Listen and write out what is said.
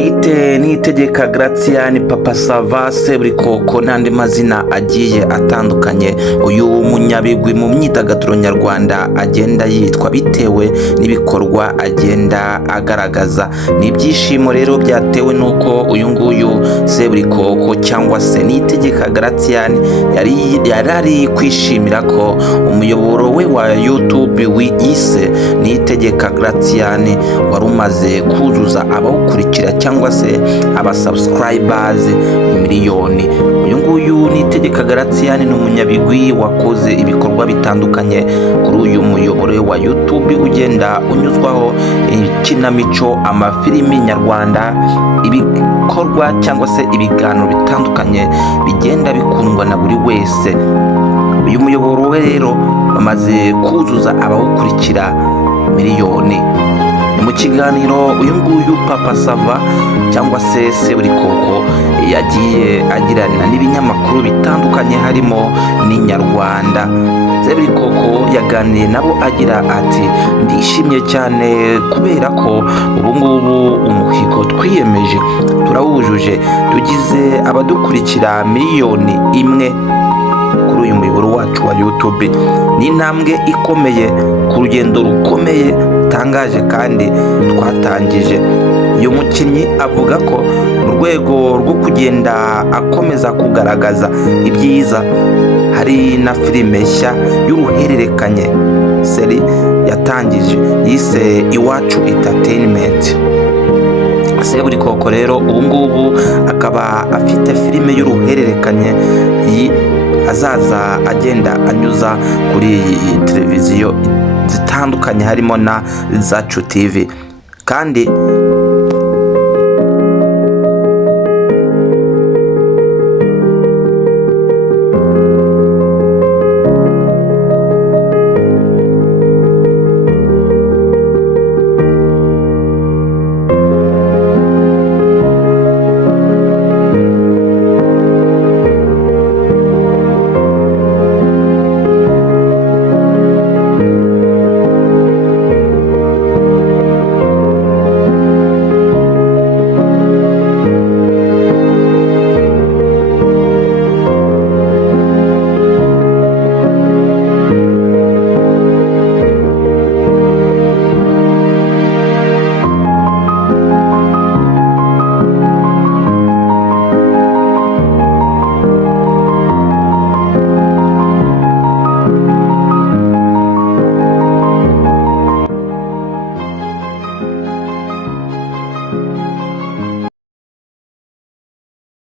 Mwite nitegeka Gracian, Papa Sava, Seburikoko n'andi mazina agiye atandukanye uyu munyabigwi mu myidagaduro nyarwanda agenda yitwa bitewe n'ibikorwa agenda agaragaza. N'ibyishimo rero byatewe nuko uyu nguyu Seburikoko cyangwa se nitegeka Gracian yari kwishimira ko umuyoboro we wa YouTube wiyise nitegeka Gracian wari umaze kuzuza abawukurikira cyangwa se abasubscribers miliyoni. Uyu nguyu nitegeka Gracian ni umunyabigwi wakoze ibikorwa bitandukanye kuri uyu muyoboro wa YouTube ugenda unyuzwaho ikinamico, amafilimi nyarwanda, ibikorwa cyangwa se ibiganiro bitandukanye bigenda bikundwa na buri wese. Uyu muyoboro we rero bamaze kuzuza abawukurikira miliyoni. Mu kiganiro uyu nguyu Papa Sava cyangwa se Seburikoko yagiye agirana n'ibinyamakuru bitandukanye harimo n'inyarwanda. Seburikoko yaganiriye nabo agira ati ndishimye cyane kubera ko ubu ngubu umuhigo twiyemeje turawujuje, tugize abadukurikira miliyoni imwe kuri uyu muyoboro wacu wa YouTube. Ni intambwe ikomeye ku rugendo rukomeye tangaje kandi twatangije. Uyu mukinnyi avuga ko mu rwego rwo kugenda akomeza kugaragaza ibyiza hari na filime nshya y'uruhererekanye seri yatangije yise Iwacu Entertainment. Seburikoko rero ubu ngubu akaba afite filime y'uruhererekanye azaza agenda anyuza kuri televiziyo zitandukanye harimo na Zacu TV. Kandi